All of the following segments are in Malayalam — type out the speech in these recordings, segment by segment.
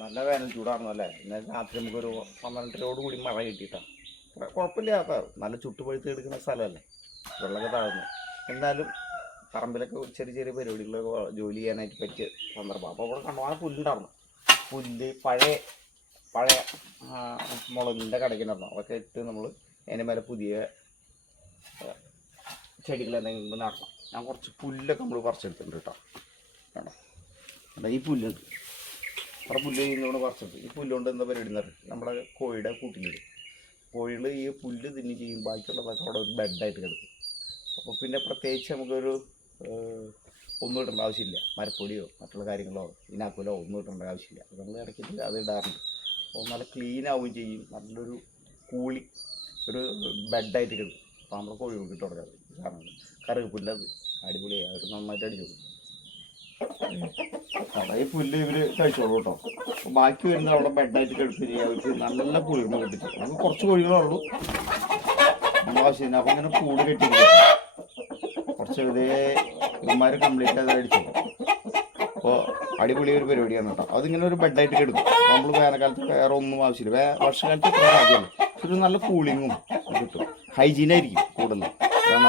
നല്ല വേനൽ ചൂടായിരുന്നു അല്ലേ? ഇന്നലെ രാത്രി നമുക്കൊരു 12:00 കൂടി മഴ കിട്ടിയിട്ടാണ്. കുഴപ്പമില്ലാത്ത നല്ല ചുട്ടുപഴുത്ത് എടുക്കുന്ന സ്ഥലമല്ലേ, വെള്ളമൊക്കെ താഴ്ന്നു. എന്നാലും പറമ്പിലൊക്കെ ചെറിയ ചെറിയ പരിപാടികളൊക്കെ ജോലി ചെയ്യാനായിട്ട് പറ്റിയ സന്ദർഭം. അപ്പോൾ അവിടെ കണ്ടമാനം പുല്ലുണ്ടായിരുന്നു. പുല്ല് പഴയ പഴയ മുളകിൻ്റെ കടയ്ക്കുണ്ടായിരുന്നു. അതൊക്കെ ഇട്ട് നമ്മൾ അതിൻ്റെ മേലെ പുതിയ ചെടികൾ എന്തെങ്കിലും നടണം. ഞാൻ കുറച്ച് പുല്ലൊക്കെ നമ്മൾ പറിച്ചെടുത്തിട്ടുണ്ട് കേട്ടോ. വേണം അല്ല ഈ പുല്ലുണ്ട്, അവിടെ പുല്ല് ചെയ്യുന്നതുകൊണ്ട് പറിച്ചെടുത്ത്. ഈ പുല്ലുകൊണ്ട് എന്താ പരിപാടി എന്ന് പറയും, നമ്മുടെ കോഴിയുടെ കൂട്ടിലിടും. കോഴികൾ ഈ പുല്ല് തിന്നി ചെയ്യും, ബാക്കിയുള്ളതൊക്കെ അവിടെ ഒരു ബെഡായിട്ട് കിടക്കും. അപ്പോൾ പിന്നെ പ്രത്യേകിച്ച് നമുക്കൊരു ഒന്നും ഇടേണ്ട ആവശ്യമില്ല. മരപ്പൊടിയോ മറ്റുള്ള കാര്യങ്ങളോ ഇനാക്കുലോ ഒന്നും ഇടേണ്ട ആവശ്യമില്ല. അത് നമ്മൾ ഇടയ്ക്കിട്ട് അത് ഇടാറുണ്ട്. അപ്പോൾ നല്ല ക്ലീൻ ആവുകയും ചെയ്യും, നല്ലൊരു കൂളി ഒരു ബെഡായിട്ട് കിട്ടും. അപ്പോൾ നമ്മുടെ കോഴികൾക്ക് ഇട്ട് കൊടുക്കാറ് ഈ സാധനങ്ങൾ. കറുകപ്പുല്ലത് അടിപൊളിയായി അവർ നന്നായിട്ട് അടിച്ചു കൊടുക്കും. അതാ ഈ പുല്ല് ഇവർ കഴിച്ചോളൂ കേട്ടോ. അപ്പോൾ ബാക്കി വരുന്ന അവിടെ ബെഡായിട്ട് കിടക്കുക ചെയ്യുക. അവർക്ക് നല്ല കുളിർമ കിട്ടിച്ചു. നമുക്ക് കുറച്ച് കോഴികളേ ഉള്ളൂ നമ്മുടെ ആവശ്യമില്ല. അപ്പോൾ ഇങ്ങനെ കൂട് കെട്ടിയിരിക്കും. കുറച്ച് ഇതേ ഇവന്മാർ കംപ്ലീറ്റ് അത് അടിച്ചോളൂ. അപ്പോൾ അടിപൊളി ഒരു പരിപാടിയാണ് കേട്ടോ. അതിങ്ങനെ ഒരു ബെഡായിട്ട് കിടക്കും. നമ്മൾ വേനൽക്കാലത്ത് വേറെ ഒന്നും ആവശ്യമില്ല. വർഷക്കാലത്ത് ഇത്ര ആദ്യമല്ല. ഒരു നല്ല കൂളിങ്ങും കിട്ടും, ഹൈജീനായിരിക്കും കൂടുതൽ.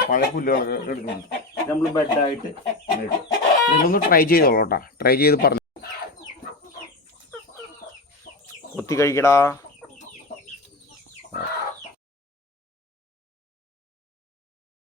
പഴയ പുല്ലുകളൊക്കെ എടുക്കുന്നുണ്ട്. നമ്മൾ ബെഡായിട്ട് ഇങ്ങനെ ഇടും. നിങ്ങളൊന്ന് ട്രൈ ചെയ്തോളൂ കേട്ടോ. ട്രൈ ചെയ്ത് പറഞ്ഞു കൊത്തി കഴിക്കടാ.